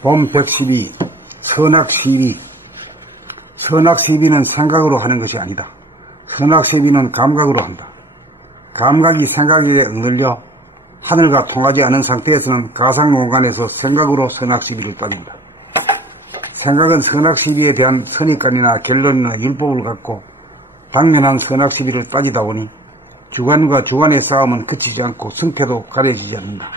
봄 112, 선악 시비. 선악 시비는 생각으로 하는 것이 아니다. 선악 시비는 감각으로 한다. 감각이 생각에 억눌려 하늘과 통하지 않은 상태에서는 가상 공간에서 생각으로 선악 시비를 따진다. 생각은 선악 시비에 대한 선입관이나 결론이나 율법을 갖고 당면한 선악 시비를 따지다 보니 주관과 주관의 싸움은 그치지 않고 승패도 가려지지 않는다.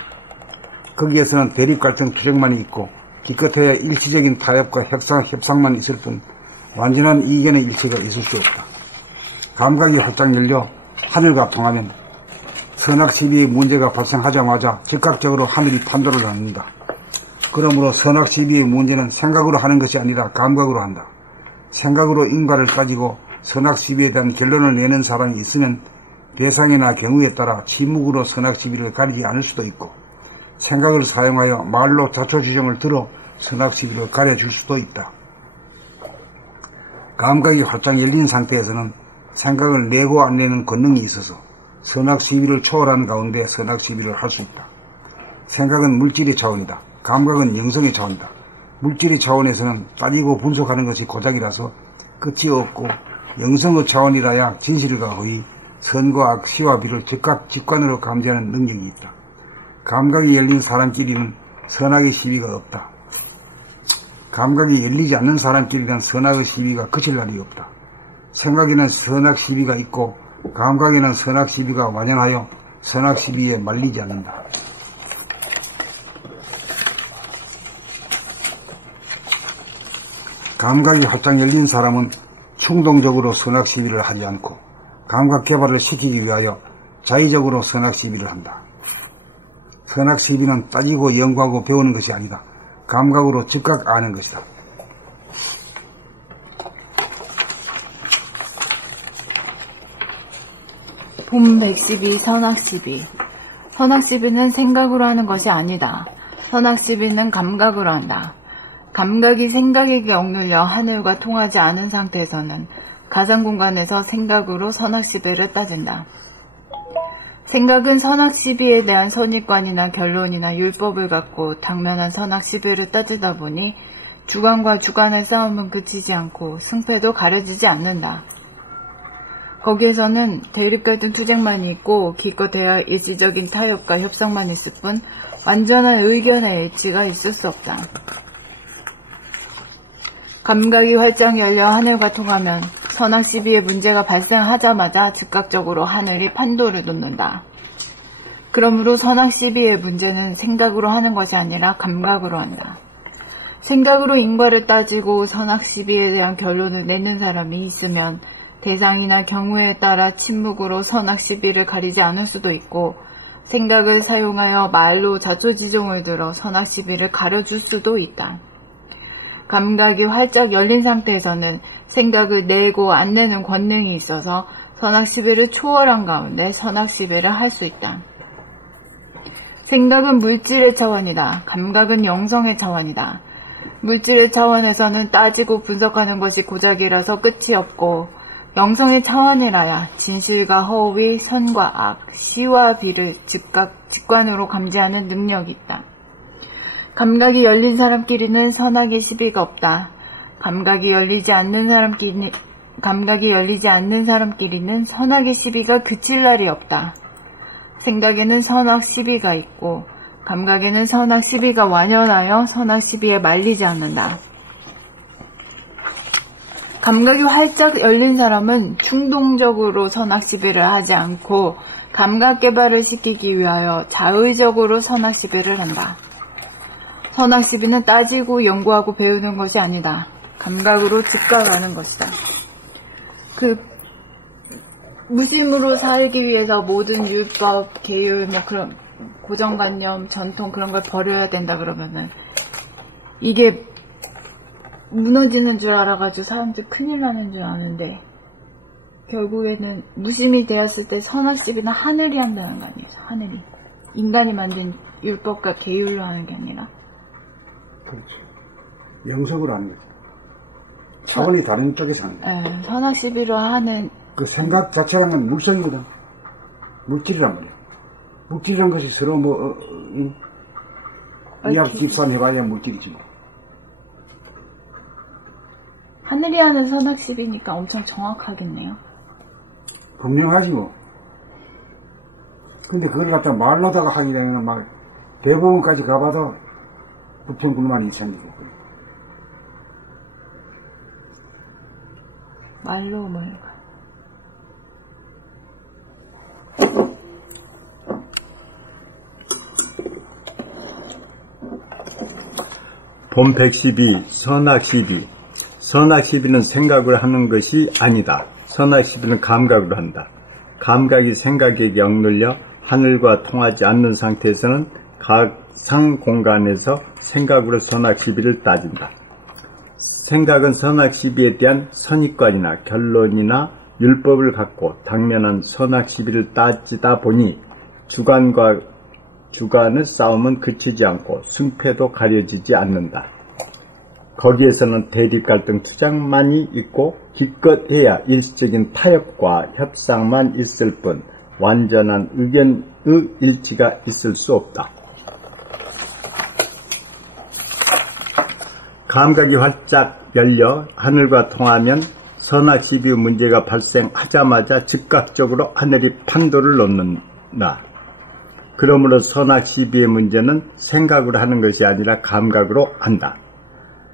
거기에서는 대립 갈등 투쟁만이 있고 기껏해야 일시적인 타협과 협상만 있을 뿐 완전한 이견의 일치가 있을 수 없다. 감각이 활짝 열려 하늘과 통하면 선악 시비의 문제가 발생하자마자 즉각적으로 하늘이 판도를 낳는다. 그러므로 선악 시비의 문제는 생각으로 하는 것이 아니라 감각으로 한다. 생각으로 인과를 따지고 선악 시비에 대한 결론을 내는 사람이 있으면 대상이나 경우에 따라 침묵으로 선악 시비를 가리지 않을 수도 있고 생각을 사용하여 말로 자초지종을 들어 선악 시비를 가려줄 수도 있다. 감각이 활짝 열린 상태에서는 생각을 내고 안 내는 권능이 있어서 선악 시비를 초월하는 가운데 선악 시비를 할 수 있다. 생각은 물질의 차원이다. 감각은 영성의 차원이다. 물질의 차원에서는 따지고 분석하는 것이 고작이라서 끝이 없고 영성의 차원이라야 진실과 허위, 선과 악, 시와 비를 즉각 직관으로 감지하는 능력이 있다. 감각이 열린 사람끼리는 선악의 시비가 없다. 감각이 열리지 않는 사람끼리는 선악의 시비가 그칠 날이 없다. 생각에는 선악 시비가 있고 감각에는 선악 시비가 완연하여 선악 시비에 말리지 않는다. 감각이 활짝 열린 사람은 충동적으로 선악 시비를 하지 않고 감각 개발을 시키기 위하여 자의적으로 선악 시비를 한다. 선악 시비는 따지고 연구하고 배우는 것이 아니다. 감각으로 즉각 아는 것이다. 봄 112 선악 시비. 선악 시비는 생각으로 하는 것이 아니다. 선악 시비는 감각으로 한다. 감각이 생각에게 억눌려 하늘과 통하지 않은 상태에서는 가상 공간에서 생각으로 선악 시비를 따진다. 생각은 선악 시비에 대한 선입관이나 결론이나 율법을 갖고 당면한 선악 시비를 따지다 보니 주관과 주관의 싸움은 그치지 않고 승패도 가려지지 않는다. 거기에서는 대립갈등 투쟁만이 있고 기껏해야 일시적인 타협과 협상만 있을 뿐 완전한 의견의 일치가 있을 수 없다. 감각이 활짝 열려 하늘과 통하면 선악 시비의 문제가 발생하자마자 즉각적으로 하늘이 판도를 놓는다. 그러므로 선악 시비의 문제는 생각으로 하는 것이 아니라 감각으로 한다. 생각으로 인과를 따지고 선악 시비에 대한 결론을 내는 사람이 있으면 대상이나 경우에 따라 침묵으로 선악 시비를 가리지 않을 수도 있고 생각을 사용하여 말로 자초지종을 들어 선악 시비를 가려줄 수도 있다. 감각이 활짝 열린 상태에서는 생각을 내고 안 내는 권능이 있어서 선악 시비를 초월한 가운데 선악 시비를 할 수 있다. 생각은 물질의 차원이다. 감각은 영성의 차원이다. 물질의 차원에서는 따지고 분석하는 것이 고작이라서 끝이 없고 영성의 차원이라야 진실과 허위, 선과 악, 시와 비를 즉각 직관으로 감지하는 능력이 있다. 감각이 열린 사람끼리는 선악의 시비가 없다. 감각이 열리지 않는 사람끼리는 선악의 시비가 그칠 날이 없다. 생각에는 선악 시비가 있고 감각에는 선악 시비가 완연하여 선악 시비에 말리지 않는다. 감각이 활짝 열린 사람은 충동적으로 선악 시비를 하지 않고 감각 개발을 시키기 위하여 자의적으로 선악 시비를 한다. 선악 시비는 따지고 연구하고 배우는 것이 아니다. 감각으로 즉각하는 것이다. 무심으로 살기 위해서 모든 율법, 계율, 그런 고정관념, 전통 그런 걸 버려야 된다 그러면은 이게 무너지는 줄 알아가지고 사람들 큰일 나는 줄 아는데 결국에는 무심이 되었을 때 선악 시비는 하늘이 한다는 거 아니에요. 하늘이. 인간이 만든 율법과 계율로 하는 게 아니라. 그렇죠. 영석으로 하는 거죠. 차원이 다른 쪽에서 하는 거예요. 네, 선악 시비로 하는 그 생각 자체라는 건 물성이거든. 물질이란 말이야. 물질이란 것이 서로 이합 집산해봐야 물질이지 뭐. 하늘이 하는 선악시비니까 엄청 정확하겠네요. 분명하지 뭐. 근데 그걸 갖다 말로다가 하게 되면 막 대법원까지 가봐도 불평불만이 생기고. 말로 뭘. 본 112 선악시비. 선악시비는 생각을 하는 것이 아니다. 선악시비는 감각으로 한다. 감각이 생각에 억눌려 하늘과 통하지 않는 상태에서는 가상 공간에서 생각으로 선악시비를 따진다. 생각은 선악시비에 대한 선입관이나 결론이나 율법을 갖고 당면한 선악시비를 따지다 보니 주관의 싸움은 그치지 않고 승패도 가려지지 않는다. 거기에서는 대립 갈등 투쟁만이 있고 기껏해야 일시적인 타협과 협상만 있을 뿐 완전한 의견의 일치가 있을 수 없다. 감각이 활짝 열려 하늘과 통하면 선악시비의 문제가 발생하자마자 즉각적으로 하늘이 판도를 놓는다. 그러므로 선악시비의 문제는 생각으로 하는 것이 아니라 감각으로 한다.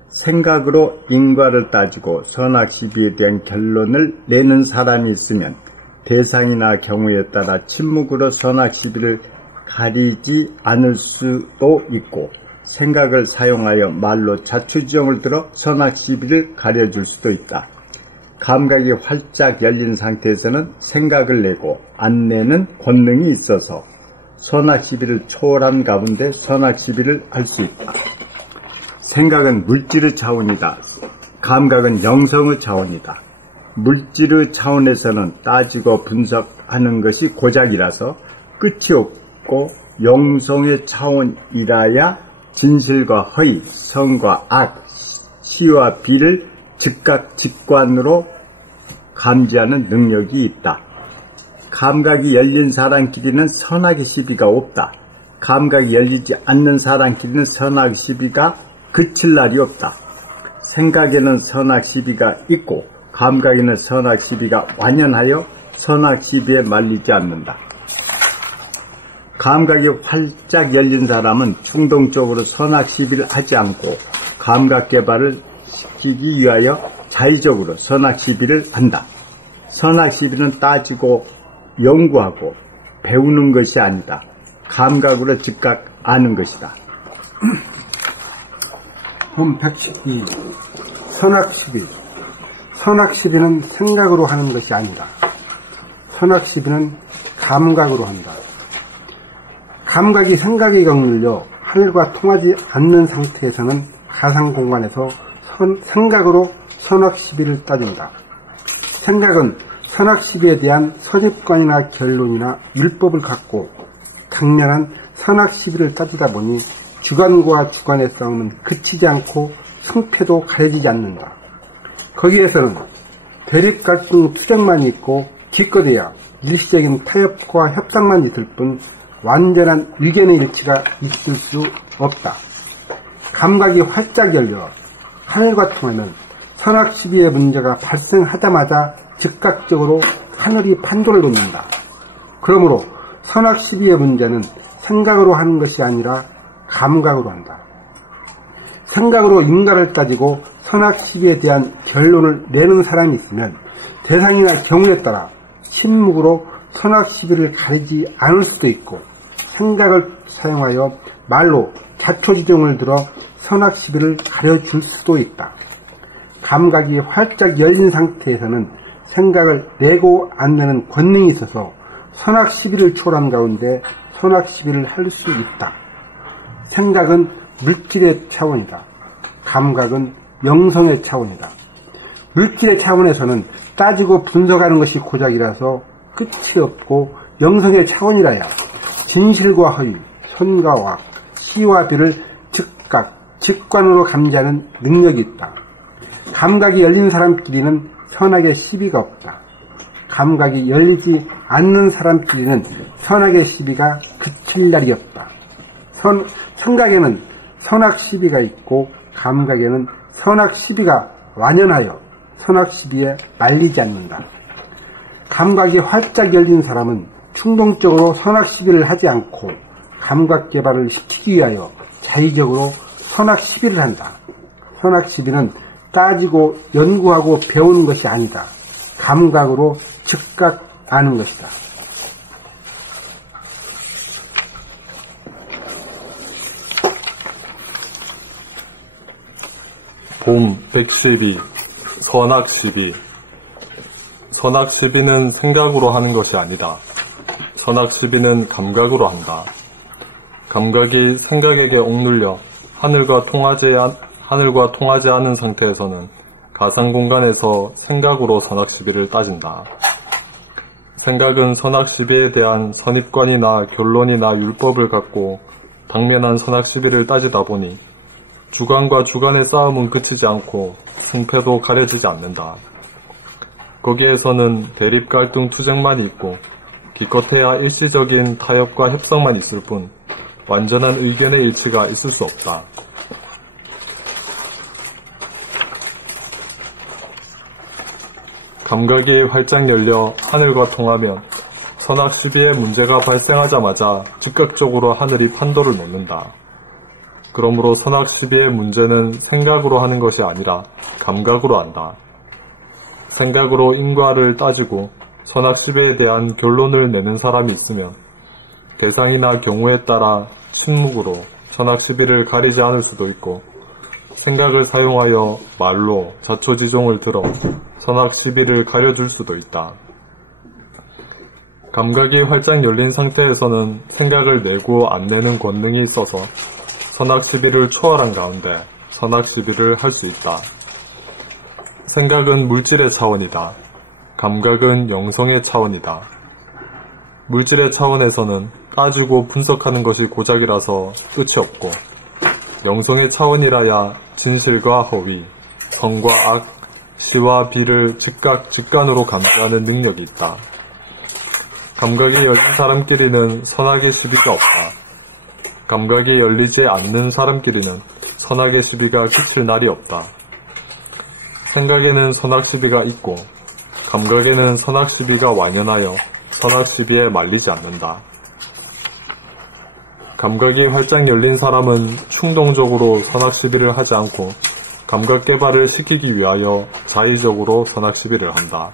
생각으로 인과를 따지고 선악시비에 대한 결론을 내는 사람이 있으면 대상이나 경우에 따라 침묵으로 선악시비를 가리지 않을 수도 있고 생각을 사용하여 말로 자초지종을 들어 선악시비를 가려줄 수도 있다. 감각이 활짝 열린 상태에서는 생각을 내고 안 내는 권능이 있어서 선악시비를 초월한 가운데 선악시비를 할 수 있다. 생각은 물질의 차원이다. 감각은 영성의 차원이다. 물질의 차원에서는 따지고 분석하는 것이 고작이라서 끝이 없고 영성의 차원이라야 진실과 허위, 성과 악, 시와 비를 즉각 직관으로 감지하는 능력이 있다. 감각이 열린 사람끼리는 선악의 시비가 없다. 감각이 열리지 않는 사람끼리는 선악의 시비가 그칠 날이 없다. 생각에는 선악 시비가 있고 감각에는 선악 시비가 완연하여 선악 시비에 말리지 않는다. 감각이 활짝 열린 사람은 충동적으로 선악 시비를 하지 않고 감각 개발을 시키기 위하여 자의적으로 선악 시비를 한다. 선악 시비는 따지고 연구하고 배우는 것이 아니다. 감각으로 즉각 아는 것이다. 본 112 선악시비. 선악시비는 생각으로 하는 것이 아니다. 선악시비는 감각으로 한다. 감각이 생각에 억눌려 하늘과 통하지 않는 상태에서는 가상공간에서 생각으로 선악시비를 따진다. 생각은 선악시비에 대한 선입관이나 결론이나 율법을 갖고 당면한 선악시비를 따지다 보니 주관과 주관의 싸움은 그치지 않고 승패도 가려지지 않는다. 거기에서는 대립 갈등 투쟁만 있고 기껏해야 일시적인 타협과 협상만 있을 뿐 완전한 의견의 일치가 있을 수 없다. 감각이 활짝 열려 하늘과 통하면 선악시비의 문제가 발생하자마자 즉각적으로 하늘이 판도를 놓는다. 그러므로 선악시비의 문제는 생각으로 하는 것이 아니라 감각으로 한다. 생각으로 인과를 따지고 선악시비에 대한 결론을 내는 사람이 있으면 대상이나 경우에 따라 침묵으로 선악시비를 가리지 않을 수도 있고 생각을 사용하여 말로 자초지종을 들어 선악시비를 가려줄 수도 있다. 감각이 활짝 열린 상태에서는 생각을 내고 안 내는 권능이 있어서 선악시비를 초월한 가운데 선악시비를 할 수 있다. 생각은 물질의 차원이다. 감각은 영성의 차원이다. 물질의 차원에서는 따지고 분석하는 것이 고작이라서 끝이 없고 영성의 차원이라야 진실과 허위, 선과 악, 시와 비를 즉각, 직관으로 감지하는 능력이 있다. 감각이 열린 사람끼리는 선악의 시비가 없다. 감각이 열리지 않는 사람끼리는 선악의 시비가 그칠 날이 없다. 생각에는 선악 시비가 있고 감각에는 선악 시비가 완연하여 선악시비에 말리지 않는다. 감각이 활짝 열린 사람은 충동적으로 선악시비를 하지 않고 감각 개발을 시키기 위하여 자의적으로 선악시비를 한다. 선악시비는 따지고 연구하고 배우는 것이 아니다. 감각으로 즉각 아는 것이다. 봄 112 선악시비. 선악시비는 생각으로 하는 것이 아니다. 선악시비는 감각으로 한다. 감각이 생각에게 억눌려 하늘과 통하지 않은 상태에서는 가상공간에서 생각으로 선악시비를 따진다. 생각은 선악시비에 대한 선입관이나 결론이나 율법을 갖고 당면한 선악시비를 따지다 보니 주관과 주관의 싸움은 그치지 않고 승패도 가려지지 않는다. 거기에서는 대립 갈등 투쟁만이 있고 기껏해야 일시적인 타협과 협상만 있을 뿐 완전한 의견의 일치가 있을 수 없다. 감각이 활짝 열려 하늘과 통하면 선악시비의 문제가 발생하자마자 즉각적으로 하늘이 판도를 놓는다. 그러므로 선악시비의 문제는 생각으로 하는 것이 아니라 감각으로 한다. 생각으로 인과를 따지고 선악시비에 대한 결론을 내는 사람이 있으면 대상이나 경우에 따라 침묵으로 선악시비를 가리지 않을 수도 있고 생각을 사용하여 말로 자초지종을 들어 선악시비를 가려줄 수도 있다. 감각이 활짝 열린 상태에서는 생각을 내고 안 내는 권능이 있어서 선악시비를 초월한 가운데 선악시비를 할 수 있다. 생각은 물질의 차원이다. 감각은 영성의 차원이다. 물질의 차원에서는 따지고 분석하는 것이 고작이라서 끝이 없고 영성의 차원이라야 진실과 허위, 선과 악, 시와 비를 즉각 직관으로 감지하는 능력이 있다. 감각이 열린 사람끼리는 선악의 시비가 없다. 감각이 열리지 않는 사람끼리는 선악의 시비가 그칠 날이 없다. 생각에는 선악시비가 있고 감각에는 선악시비가 완연하여 선악시비에 말리지 않는다. 감각이 활짝 열린 사람은 충동적으로 선악시비를 하지 않고 감각 개발을 시키기 위하여 자의적으로 선악시비를 한다.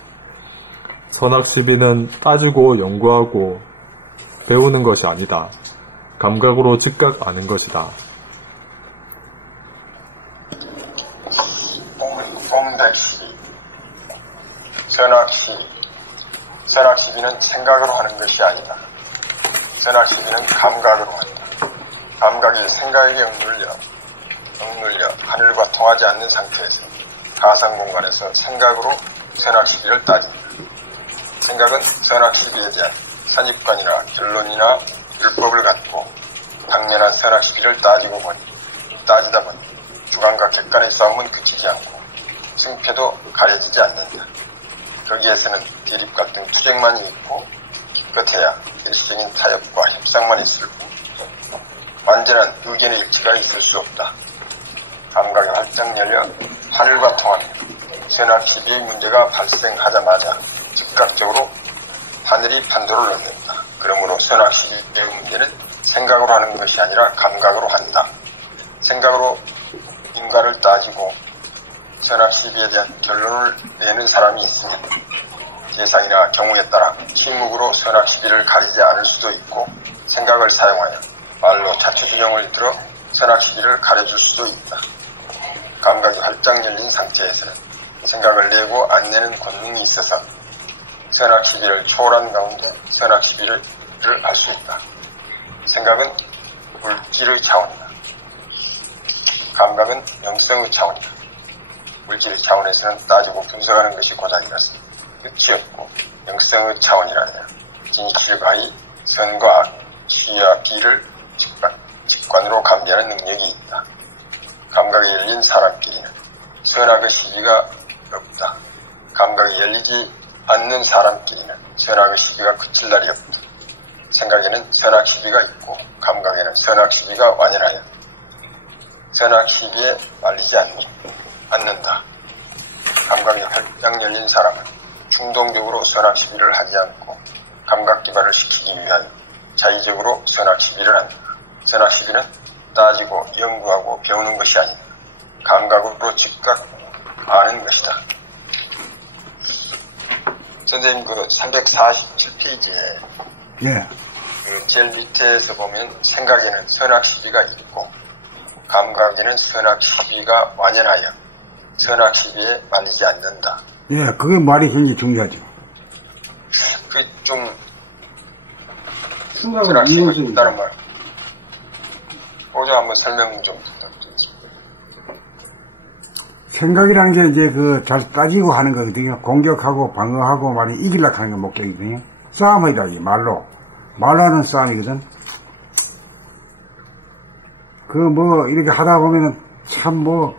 선악시비는 따지고 연구하고 배우는 것이 아니다. 감각으로 즉각 아는 것이다. 봄백시 선악시비는 생각으로 하는 것이 아니다. 선악시비는 감각으로 한다. 감각이 생각에게 억눌려 하늘과 통하지 않는 상태에서 가상공간에서 생각으로 선악시비를 따진다. 생각은 선악시비에 대한 선입관이나 결론이나 율법을 갖고 당연한 선악시비를 따지다 보니 주관과 객관의 싸움은 그치지 않고 승패도 가려지지 않는다. 거기에서는 대립 갈등 투쟁만이 있고 기껏해야 일시적인 타협과 협상만 있을 뿐 완전한 의견의 일치가 있을 수 없다. 감각이 활짝 열려 하늘과 통하며 선악시비의 문제가 발생하자마자 즉각적으로 하늘이 판도를 놓는다. 그러므로 선악시비의 문제는 생각으로 하는 것이 아니라 감각으로 한다. 생각으로 인과를 따지고 선악시비에 대한 결론을 내는 사람이 있으면 대상이나 경우에 따라 침묵으로 선악시비를 가리지 않을 수도 있고 생각을 사용하여 말로 자초지종을 들어 선악시비를 가려줄 수도 있다. 감각이 활짝 열린 상태에서는 생각을 내고 안 내는 권능이 있어서 선악시비를 초월한 가운데 선악시비를 할 수 있다. 생각은 물질의 차원이다. 감각은 영성의 차원이다. 물질의 차원에서는 따지고 분석하는 것이 고작이라서 끝이 없고 영성의 차원이라야 진실과의 선과 악, 시와 비를 직관으로 감지하는 능력이 있다. 감각이 열린 사람끼리는 선악의 시비가 없다. 감각이 열리지 않는 사람끼리는 선악의 시비가 그칠 날이 없다. 생각에는 선악 시비가 있고 감각에는 선악 시비가 완연하여 선악 시비에 말리지 않는다. 감각이 활짝 열린 사람은 충동적으로 선악 시비를 하지 않고 감각 기반을 시키기 위하여 자의적으로 선악 시비를 한다. 선악 시비는 따지고 연구하고 배우는 것이 아니다. 감각으로 즉각 아는 것이다. 선생님, 그 347페이지에 예. 그 제일 밑에서 보면 생각에는 선악 시비가 있고 감각에는 선악 시비가 완연하여 선악 시비에 말리지 않는다. 예, 그게 말이 굉장히 중요하죠. 그 좀 생각을 선악 시비가 이용해서 있다는 말. 오죠, 한번 설명 좀 부탁드리겠습니다. 생각이라는 게 이제 그 잘 따지고 하는 거거든요. 공격하고 방어하고 말이 이기려고 하는 게 목적이거든요. 싸움이다, 이 말로. 말로 하는 싸움이거든. 그 뭐 이렇게 하다 보면은 참 뭐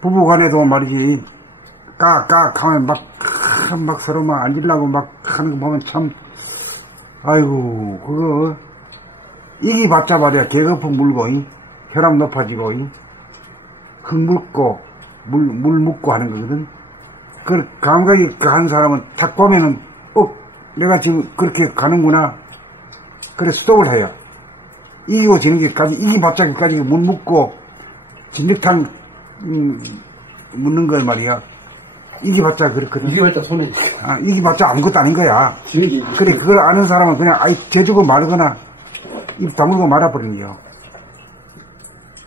부부간에도 말이지 깍깍 하면 막 서로 막 앉으려고 막 하는 거 보면 참 아이고 그거 이기봤자 말이야 개거품 물고 혈압 높아지고 흙 묻고 물 묻고 하는 거거든. 그 감각이 한 사람은 탁 보면은 내가 지금 그렇게 가는구나. 그래 스톱을 해요. 이기고 지는 게까지 이기봤자 까지 물 묻고 진흙탕 묻는 걸 말이야. 이기봤자 그렇거든. 이기봤자 손해. 이기봤자 아무것도 아닌 거야. 그래 그걸 아는 사람은 그냥 재주고 말거나 입 다물고 말아버리는 거야.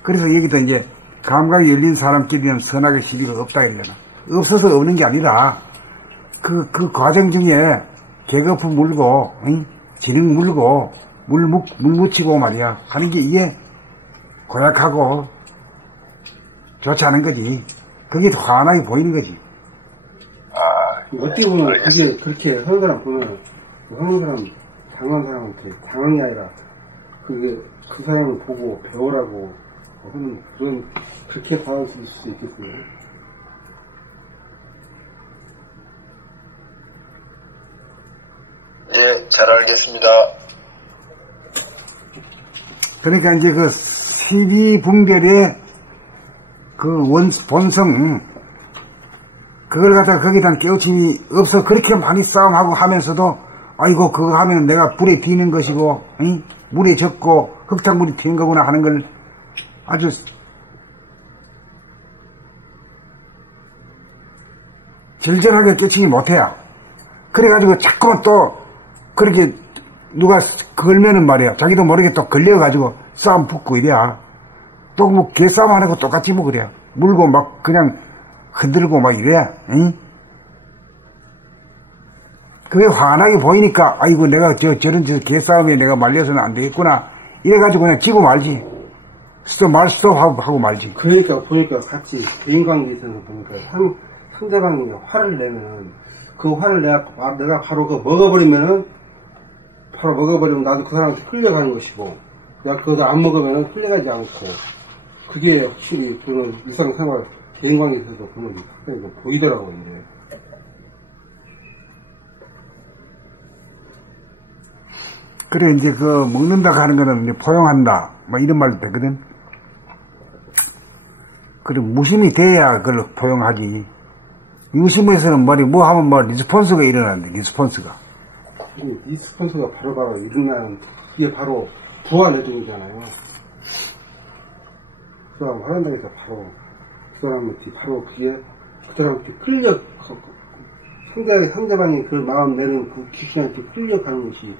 그래서 여기도 이제 감각이 열린 사람끼리는 선악의 시비가 없다 이러잖아. 없어서 없는 게 아니라 그 과정 중에 개거품 물고 진흙 물고 물 묻히고 말이야 하는 게 이게 고약하고 좋지 않은 거지. 그게 환하게 보이는 거지. 어떻게 보면 그게 그렇게 하는 사람 보면 하는 사람 당한 사람한테 당한 게 아니라 그게 그 사람을 보고 배우라고 하는 그런 그렇게 받아들일 수 있겠어요. 예, 잘 알겠습니다. 그러니까 이제 그 시비분별의 그 본성 그걸 갖다가 거기다 깨우침이 없어 그렇게 많이 싸움하고 하면서도 아이고 그거 하면 내가 불에 비는 것이고 물에 젖고 흙탕물이 튀는 거구나 하는 걸 아주 절절하게 깨치지 못해요. 그래가지고 자꾸만 또 그렇게 누가 걸면은 말이야 자기도 모르게 또 걸려가지고 싸움 붙고 이래야 또 뭐 개싸움 하는 거 똑같이 뭐 그래야 물고 막 그냥 흔들고 막 이래야 그게 환하게 보이니까 아이고 내가 저런 개싸움에 내가 말려서는 안 되겠구나 이래가지고 그냥 지고 말지 스톱하고 말지. 그러니까 보니까 같이 대인관계에서 보니까 상대방이 화를 내면 그 화를 내가 바로 그 먹어버리면 나도 그 사람한테 끌려가는 것이고 내가 그거 안 먹으면 끌려가지 않고 그게 확실히 그런 일상생활 대인관계에서도 보면 보이더라고요. 그래 이제 그 먹는다 하는 거는 이제 포용한다 뭐 이런 말도 되거든. 그래 무심이 돼야 그걸 포용하지. 유심에서는 뭐 하면 리스폰스가 일어나는데 리스폰스가 바로 일어나는 이게 바로 부하내동이잖아요. 그 사람 화낸다고 해서 바로 그 사람한테 바로 그게 그 사람한테 상대방이 그 마음 내는 그 귀신한테 끌려가는 것이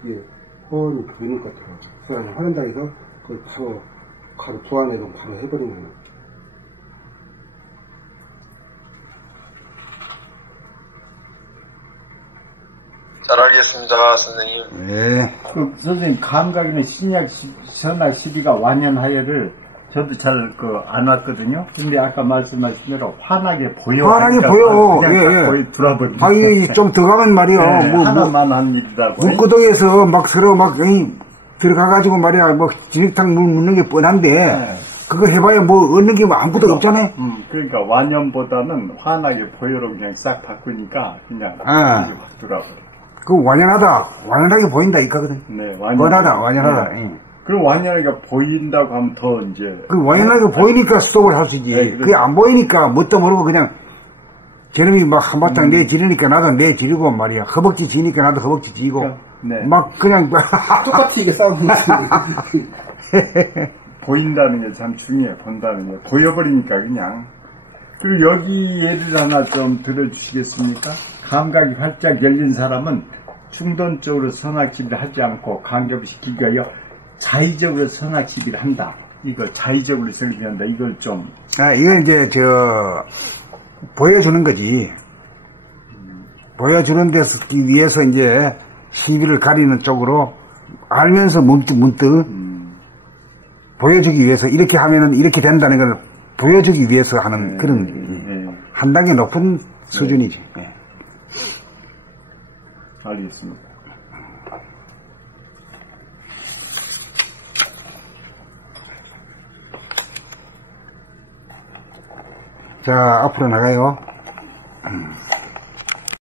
그게 뻔히 보이는 것 같아요. 그 사람이 화낸다고 해서 그걸 바로 부하내동 바로 해버리는 거예요. 잘 알겠습니다, 선생님. 네. 선생님, 감각이나 선악 시비가 완연하여를 저도 잘 안 왔거든요. 근데 아까 말씀하신 대로 환하게 보여. 환하게 보여. 그냥 거의 돌아버리고. 좀 더 가면 말이야. 네, 하나만 한 일이라고. 물구덩이에서 막 서로 막 들어가가지고 말이야. 뭐 진흙탕 물 묻는 게 뻔한데. 네. 그거 해봐야 뭐 얻는 게 아무것도 없잖아. 그러니까 완연보다는 환하게 보여로 그냥 싹 바꾸니까 그냥 확 돌아버려. 그 완연하게 보인다 이거거든. 네, 완연하다. 네. 그럼 완연하게 보인다고 하면 더 이제. 그 완연하게 보이니까 스톱을 할 수 있지. 네, 그게 안 보이니까 뭣도 모르고 그냥 저놈이 막 한바탕 내지르니까 나도 내지르고 말이야. 허벅지 지니까 나도 허벅지 지고. 네. 막 그냥. 똑같이 이게 싸우는 거지. 보인다는 게 참 중요해. 본다는 게. 보여버리니까 그냥. 그리고 여기 예를 하나 좀 들어주시겠습니까? 감각이 활짝 열린 사람은 충동적으로 선악시비를 하지 않고 강압시키기 위하여 자의적으로 선악시비를 한다. 이거 자의적으로 선악시비한다. 이걸 좀. 이건 이제 보여주는 거지. 보여주는 데서 위해서 이제 시비를 가리는 쪽으로 알면서 문득 보여주기 위해서 이렇게 하면은 이렇게 된다는 걸 보여주기 위해서 하는 그런 한 단계 높은 수준이지. 알겠습니다. 자, 앞으로 나가요.